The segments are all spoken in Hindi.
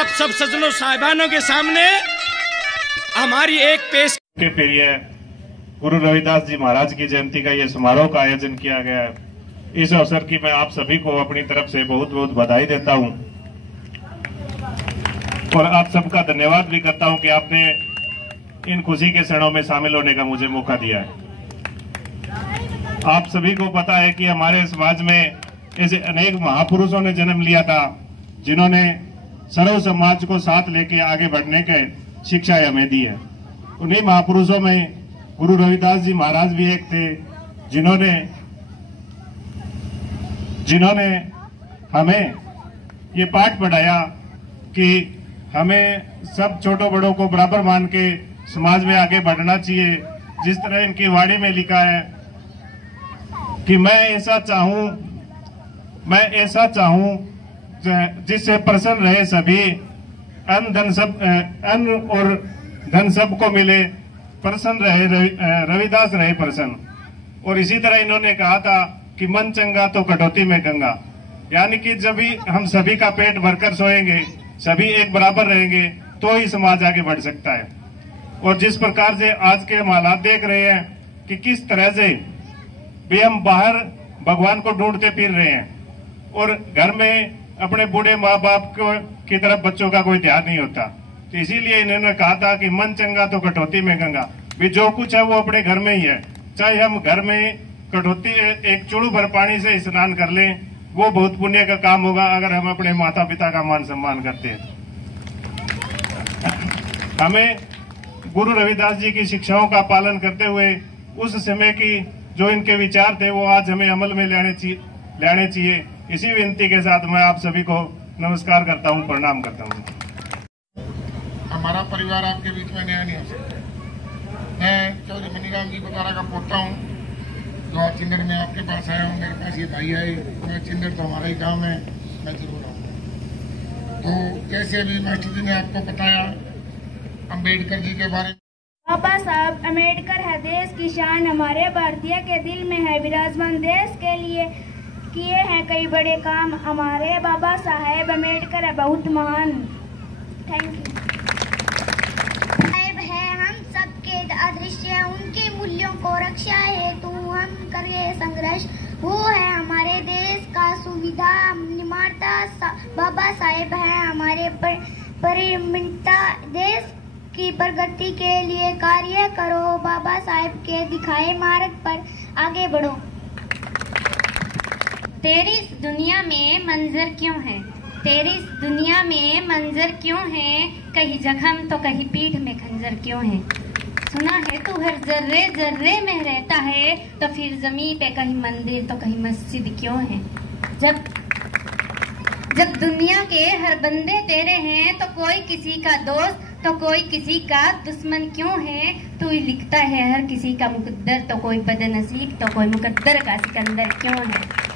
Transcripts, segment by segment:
आप सब सज्जनों साहिबानों के सामने हमारी एक पेश के प्रिय गुरु रविदास जी महाराज की जयंती का ये समारोह का आयोजन किया गया है। इस अवसर की मैं आप सभी को अपनी तरफ से बहुत बहुत बधाई देता हूं और आप सबका धन्यवाद भी करता हूं कि आपने इन खुशी के क्षणों में शामिल होने का मुझे मौका दिया है। आप सभी को पता है कि हमारे समाज में ऐसे अनेक महापुरुषों ने जन्म लिया था जिन्होंने सर्व समाज को साथ लेके आगे बढ़ने के शिक्षा हमें दी है। उन्हीं महापुरुषों में गुरु रविदास जी महाराज भी एक थे जिन्होंने हमें ये पाठ पढ़ाया कि हमें सब छोटों बड़ों को बराबर मान के समाज में आगे बढ़ना चाहिए। जिस तरह इनकी वाणी में लिखा है कि मैं ऐसा चाहूं जिससे प्रसन्न रहे सभी, अन्न और धन सबको मिले, प्रसन्न रहे रविदास रहे प्रसन्न। और इसी तरह इन्होंने कहा था कि मन चंगा तो कटौती में गंगा, यानी कि जब भी हम सभी का पेट भरकर सोएंगे, सभी एक बराबर रहेंगे तो ही समाज आगे बढ़ सकता है। और जिस प्रकार से आज के हम हालात देख रहे हैं कि किस तरह से भी हम बाहर भगवान को ढूंढते फिर रहे हैं और घर में अपने बूढ़े माँ बाप की तरफ बच्चों का कोई ध्यान नहीं होता। तो इसीलिए इन्होंने कहा था कि मन चंगा तो कटौती में गंगा, भी जो कुछ है वो अपने घर में ही है। चाहे हम घर में कटौती एक चुड़ू भर पानी से स्नान कर लें, वो बहुत पुण्य का काम होगा अगर हम अपने माता पिता का मान सम्मान करते हैं। हमें गुरु रविदास जी की शिक्षाओं का पालन करते हुए उस समय की जो इनके विचार थे वो आज हमें अमल में लाने चाहिए। इसी विनती के साथ मैं आप सभी को नमस्कार करता हूं, प्रणाम करता हूं। हमारा परिवार आपके बीच में नया नहीं हो सकता। मैं चौधरी मनीराम जी बकारा का पोता हूँ जो आज चिंदड़ में आपके पास आया हूँ। मेरे पास ये भाई आए, मैं चिंदड़ तो हमारा ही गाँव है, मैं जरूर आऊँगा। तो जैसे अभी मास्टर जी ने आपको बताया अम्बेडकर जी के बारे में, बाबा साहब अम्बेडकर है देश की शान, हमारे भारतीय के दिल में है विराजमान। देश के लिए किए हैं कई बड़े काम, हमारे बाबा साहेब अम्बेडकर है बहुत महान। Thank you. साहेब है हम सबके अदृश्य, उनके मूल्यों को रक्षा हेतु हम करें संघर्ष। वो है हमारे देश का सुविधा निर्माता, बाबा साहेब है हमारे परिमिता। देश की प्रगति के लिए कार्य करो, बाबा साहेब के दिखाए मार्ग पर आगे बढ़ो। तेरी इस दुनिया में मंजर क्यों है, तेरी इस दुनिया में मंजर क्यों है, कहीं जख्म तो कहीं पीठ में खंजर क्यों है। सुना है तू हर जर्रे जर्रे में रहता है, तो फिर जमीन पे कहीं मंदिर तो कहीं मस्जिद क्यों है। जब दुनिया के हर बंदे तेरे हैं, तो कोई किसी का दोस्त तो कोई किसी का दुश्मन क्यों है। तू ही लिखता है हर किसी का मुकद्दर, तो कोई बदनसीब तो कोई मुकद्दर का सिकंदर क्यों है।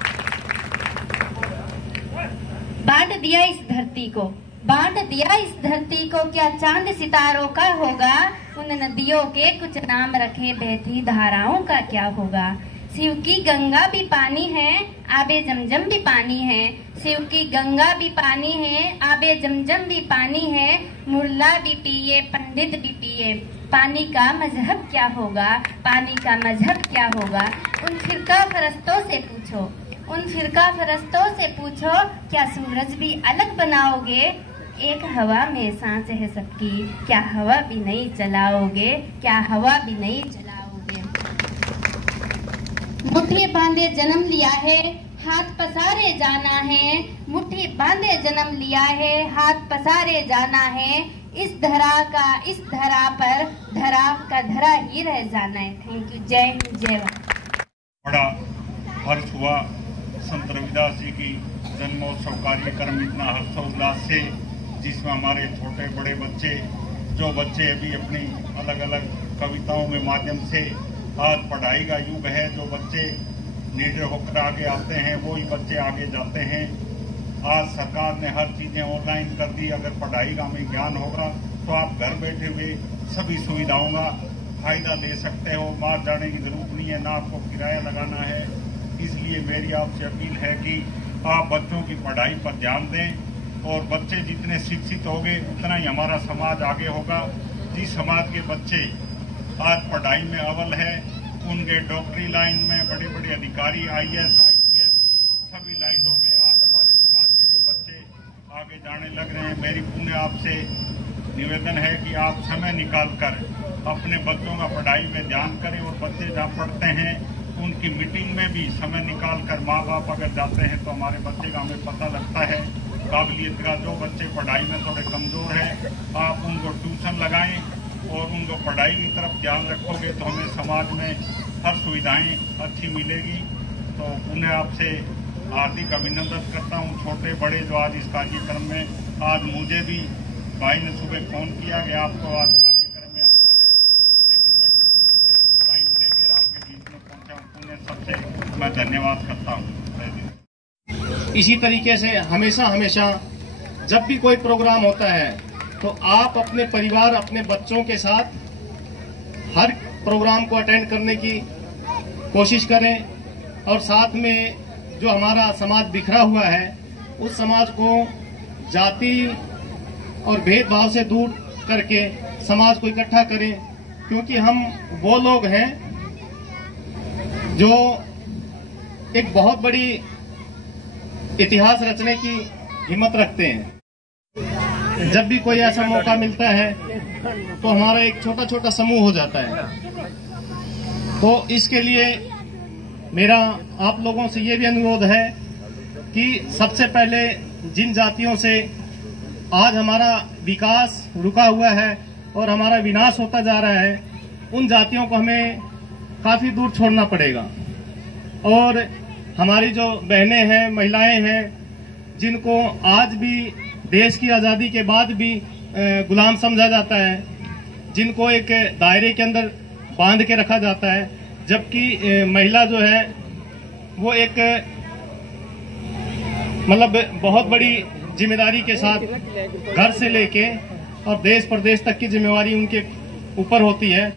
बांट दिया इस धरती को, बांट दिया इस धरती को, क्या चांद सितारों का होगा। उन नदियों के कुछ नाम रखे, बहती धाराओं का क्या होगा। शिव की गंगा भी पानी है, आबे जमजम भी पानी है। शिव की गंगा भी पानी है, आबे जमजम भी पानी है। मुल्ला भी पिए पंडित भी पिए, पानी का मजहब क्या होगा, पानी का मजहब क्या होगा। उन फिरका फरस्तों से पूछो, उन फिरका फरस्तों से पूछो, क्या सूरज भी अलग बनाओगे। एक हवा में सांस है सबकी, क्या हवा भी नहीं चलाओगे, क्या हवा भी नहीं चलाओगे। मुट्ठी बांधे जन्म लिया है, हाथ पसारे जाना है। मुट्ठी बांधे जन्म लिया है, हाथ पसारे जाना है। इस धरा पर धरा का धरा ही रह जाना है। Thank you. जय हिंद, जय भारत। बड़ा हर्ष हुआ संत रविदास जी की जन्मोत्सव कार्यक्रम इतना हर्षोल्लास से, जिसमें हमारे छोटे बड़े बच्चे, जो बच्चे अभी अपनी अलग अलग कविताओं के माध्यम से, आज पढ़ाई का युग है, जो बच्चे लीडर होकर आगे आते हैं वही बच्चे आगे जाते हैं। आज सरकार ने हर चीजें ऑनलाइन कर दी। अगर पढ़ाई का हमें ज्ञान होगा तो आप घर बैठे हुए सभी सुविधाओं का फायदा ले सकते हो। बाहर जाने की जरूरत नहीं है, ना आपको किराया लगाना है। इसलिए मेरी आपसे अपील है कि आप बच्चों की पढ़ाई पर ध्यान दें। और बच्चे जितने शिक्षित होंगे उतना ही हमारा समाज आगे होगा। जिस समाज के बच्चे आज पढ़ाई में अव्वल है, उनके डॉक्टरी लाइन में बड़े बड़े अधिकारी, IAS, IPS सभी लाइनों में आज हमारे समाज के भी बच्चे आगे जाने लग रहे हैं। मेरी पुण्य आपसे निवेदन है कि आप समय निकालकर अपने बच्चों का पढ़ाई में ध्यान करें और बच्चे जहाँ पढ़ते हैं उनकी मीटिंग में भी समय निकालकर माँ बाप अगर जाते हैं तो हमारे बच्चे का हमें पता लगता है काबिलियत का। जो बच्चे पढ़ाई में थोड़े कमजोर हैं आप उनको ट्यूशन लगाएं और उनको पढ़ाई की तरफ ध्यान रखोगे तो हमें समाज में हर सुविधाएं अच्छी मिलेगी। तो पुनः आपसे हार्दिक अभिनंदन करता हूं। छोटे बड़े जो आज इस कार्यक्रम में, आज मुझे भी भाई ने सुबह फोन किया कि आपको आज कार्यक्रम में आना है, लेकिन मैं ड्यूटी से टाइम लेकर आपके बीच में पहुंचा हूं। पुनः सबसे मैं धन्यवाद करता हूँ। इसी तरीके से हमेशा जब भी कोई प्रोग्राम होता है तो आप अपने परिवार, अपने बच्चों के साथ हर प्रोग्राम को अटेंड करने की कोशिश करें और साथ में जो हमारा समाज बिखरा हुआ है उस समाज को जाति और भेदभाव से दूर करके समाज को इकट्ठा करें, क्योंकि हम वो लोग हैं जो एक बहुत बड़ी इतिहास रचने की हिम्मत रखते हैं। जब भी कोई ऐसा मौका मिलता है तो हमारा एक छोटा छोटा समूह हो जाता है। तो इसके लिए मेरा आप लोगों से ये भी अनुरोध है कि सबसे पहले जिन जातियों से आज हमारा विकास रुका हुआ है और हमारा विनाश होता जा रहा है, उन जातियों को हमें काफी दूर छोड़ना पड़ेगा। और हमारी जो बहनें हैं, महिलाएं हैं, जिनको आज भी देश की आजादी के बाद भी गुलाम समझा जाता है, जिनको एक दायरे के अंदर बांध के रखा जाता है, जबकि महिला जो है वो एक मतलब बहुत बड़ी जिम्मेदारी के साथ घर से लेके और देश प्रदेश तक की जिम्मेवारी उनके ऊपर होती है।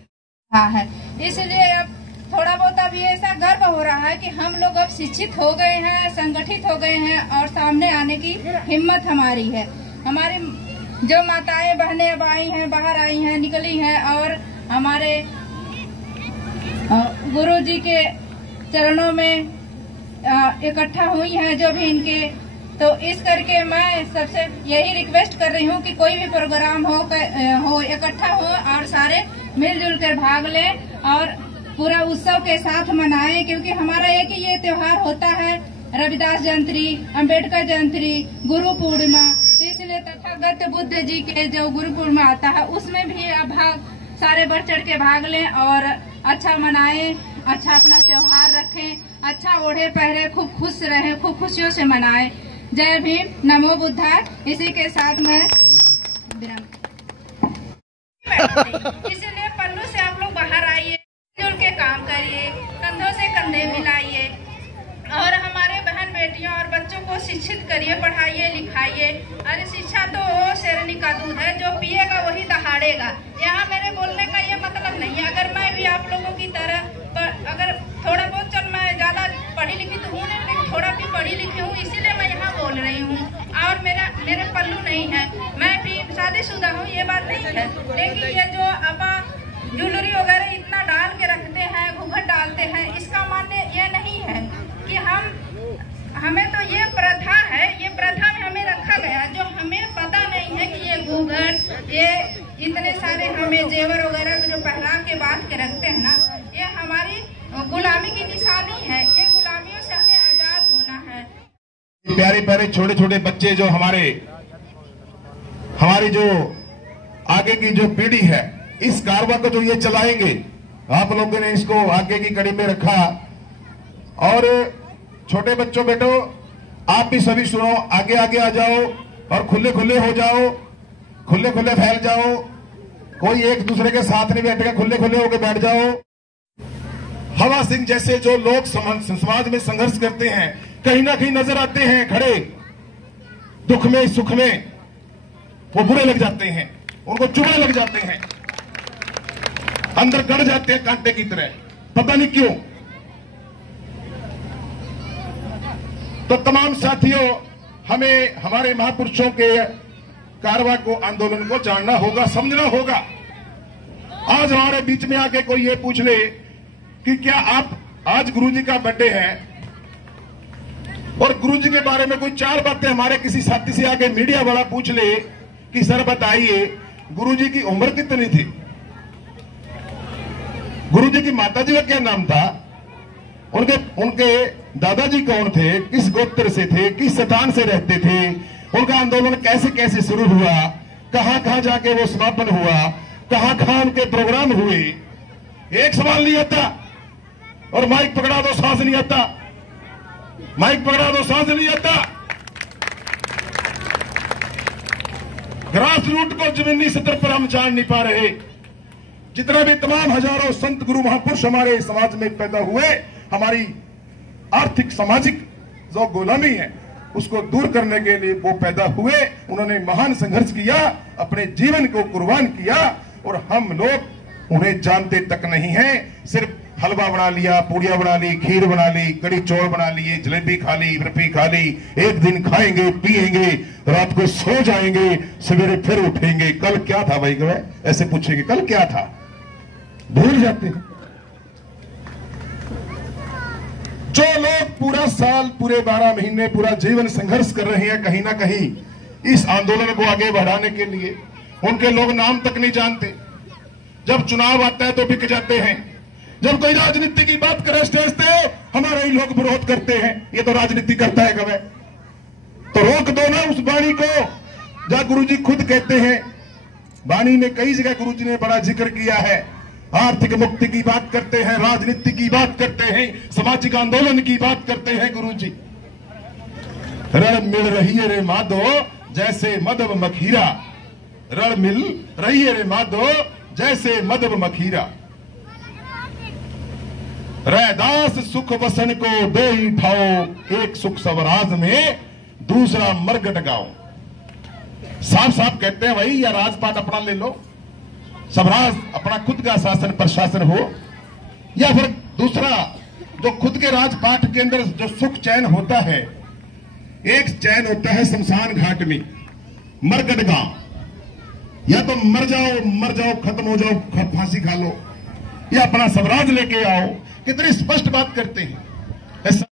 हाँ है, इसलिए अब थोड़ा बहुत अभी ऐसा गर्व हो रहा है कि हम लोग अब शिक्षित हो गए हैं, संगठित हो गए हैं और सामने आने की हिम्मत हमारी है। हमारी जो माताएं बहनें अब आई हैं, बाहर आई हैं, निकली हैं और हमारे गुरु जी के चरणों में इकट्ठा हुई हैं, जो भी इनके, तो इस करके मैं सबसे यही रिक्वेस्ट कर रही हूँ कि कोई भी प्रोग्राम हो इकट्ठा हो और सारे मिलजुल कर भाग लें और पूरा उत्सव के साथ मनाएं, क्योंकि हमारा एक ही ये त्योहार होता है, रविदास जयंती, अंबेडकर जयंती, गुरु पूर्णिमा। तो इसलिए तथागत बुद्ध जी के जो गुरु पूर्णिमा आता है उसमें भी आप सारे बढ़ चढ़ के भाग लें और अच्छा मनाएं, अच्छा अपना त्योहार रखें, अच्छा ओढ़े पहरे, खूब खुश रहें, खूब खुशियों से मनाएं। जय भीम, नमो बुद्धाय। इसी के साथ मैं इसलिए पल्लू से आप लोग बाहर आइए, मिलजुल के काम करिए, कंधों से कंधे मिलाइए और हमारे बहन बेटियों और बच्चों को शिक्षित करिए, पढ़ाइए, लिखाइए। अरे शिक्षा तो वो शेरनी का दूध है, जो पिएगा वही दहाड़ेगा। यहाँ मेरे बोलने का ये मतलब नहीं है। अगर मैं भी आप लोगों की तरह अगर थोड़ा बहुत, चल मैं ज्यादा पढ़ी लिखी तो हूँ नहीं, लेकिन थोड़ा भी पढ़ी लिखी हूँ, इसीलिए मैं यहाँ बोल रही हूँ। और मेरे पल्लू नहीं है, मैं भी शादीशुदा हूँ, ये बात नहीं है। लेकिन ये जो अब ज्वेलरी वगैरह इतना डाल के रखते हैं, घूंघट डालते हैं, इसका मान्य ये नहीं है कि हमें तो ये प्रथा है, ये प्रथा में हमें रखा गया, जो हमें पता नहीं है कि ये घूंघट, ये इतने सारे हमें जेवर वगैरह जो पहना के बांध के रखते हैं ना, ये हमारी गुलामी की निशानी है। ये गुलामियों से हमें आजाद होना है। प्यारे प्यारे छोटे छोटे बच्चे जो हमारी जो आगे की जो पीढ़ी है, इस कारवा को जो ये चलाएंगे, आप लोगों ने इसको आगे की कड़ी में रखा। और छोटे बच्चों, बेटो आप भी सभी सुनो, आगे आगे आ जाओ और खुले खुले हो जाओ, खुले खुले फैल जाओ, कोई एक दूसरे के साथ नहीं बैठेगा, खुले खुले होकर बैठ जाओ। हवा सिंह जैसे जो लोग समाज में संघर्ष करते हैं, कहीं ना कहीं नजर आते हैं खड़े, दुख में सुख में वो बुरे लग जाते हैं, उनको चुभने लग जाते हैं, अंदर गड़ जाते हैं कांटे की तरह, पता नहीं क्यों। तो तमाम साथियों, हमें हमारे महापुरुषों के कारवा को, आंदोलन को जानना होगा, समझना होगा। आज हमारे बीच में आके कोई ये पूछ ले कि क्या आप, आज गुरुजी का बर्थडे है और गुरुजी के बारे में कोई 4 बातें हमारे किसी साथी से आके मीडिया वाला पूछ ले कि सर बताइए गुरुजी की उम्र कितनी थी, गुरुजी की माताजी का क्या नाम था, उनके दादाजी कौन थे, किस गोत्र से थे, किस स्थान से रहते थे, उनका आंदोलन कैसे कैसे शुरू हुआ, कहां कहां जाके वो समापन हुआ, कहां कहां उनके प्रोग्राम हुए। एक सवाल नहीं आता और माइक पकड़ा दो सांस नहीं आता, माइक पकड़ा दो सांस नहीं आता। ग्रास रूट को जमीनी स्तर पर हम जान नहीं पा रहे। जितना भी तमाम हजारों संत गुरु महापुरुष हमारे समाज में पैदा हुए, हमारी आर्थिक सामाजिक जो गुलामी है उसको दूर करने के लिए वो पैदा हुए, उन्होंने महान संघर्ष किया, अपने जीवन को कुर्बान किया और हम लोग उन्हें जानते तक नहीं हैं। सिर्फ हलवा बना लिया, पूड़ियां बना ली, खीर बना ली, कड़ी चौल बना लिए, जलेबी खा ली, बर्फी खा ली, एक दिन खाएंगे पिएंगे, रात को सो जाएंगे, सवेरे फिर उठेंगे, कल क्या था भाई, ऐसे पूछेंगे कल क्या था, भूल जाते हैं। जो लोग पूरा साल, पूरे 12 महीने, पूरा जीवन संघर्ष कर रहे हैं कहीं ना कहीं इस आंदोलन को आगे बढ़ाने के लिए, उनके लोग नाम तक नहीं जानते। जब चुनाव आता है तो बिक जाते हैं, जब कोई राजनीति की बात करे स्टेज पे हमारे ही लोग विरोध करते हैं, ये तो राजनीति करता है कभी, तो रोक दो ना उस वाणी को। जहां गुरुजी खुद कहते हैं, वाणी में कई जगह गुरुजी ने बड़ा जिक्र किया है, आर्थिक मुक्ति की बात करते हैं, राजनीति की बात करते हैं, सामाजिक आंदोलन की बात करते हैं गुरुजी। रण मिल रही है रे माधो जैसे मधव मखीरा, रण मिल रही है रे माधो जैसे मधव मखीरा। रैदास सुख वसन को दो ही ठाओ, एक सुख स्वराज में दूसरा मरगट गाओ। साफ साफ कहते हैं भाई, या राजपाट अपना ले लो, स्वराज अपना खुद का शासन प्रशासन हो, या फिर दूसरा जो खुद के राजपाट के अंदर जो सुख चैन होता है, एक चैन होता है शमशान घाट में, मरगट गांव, या तो मर जाओ खत्म हो जाओ, फांसी खा लो, या अपना स्वराज लेके आओ। कितनी स्पष्ट बात करते हैं।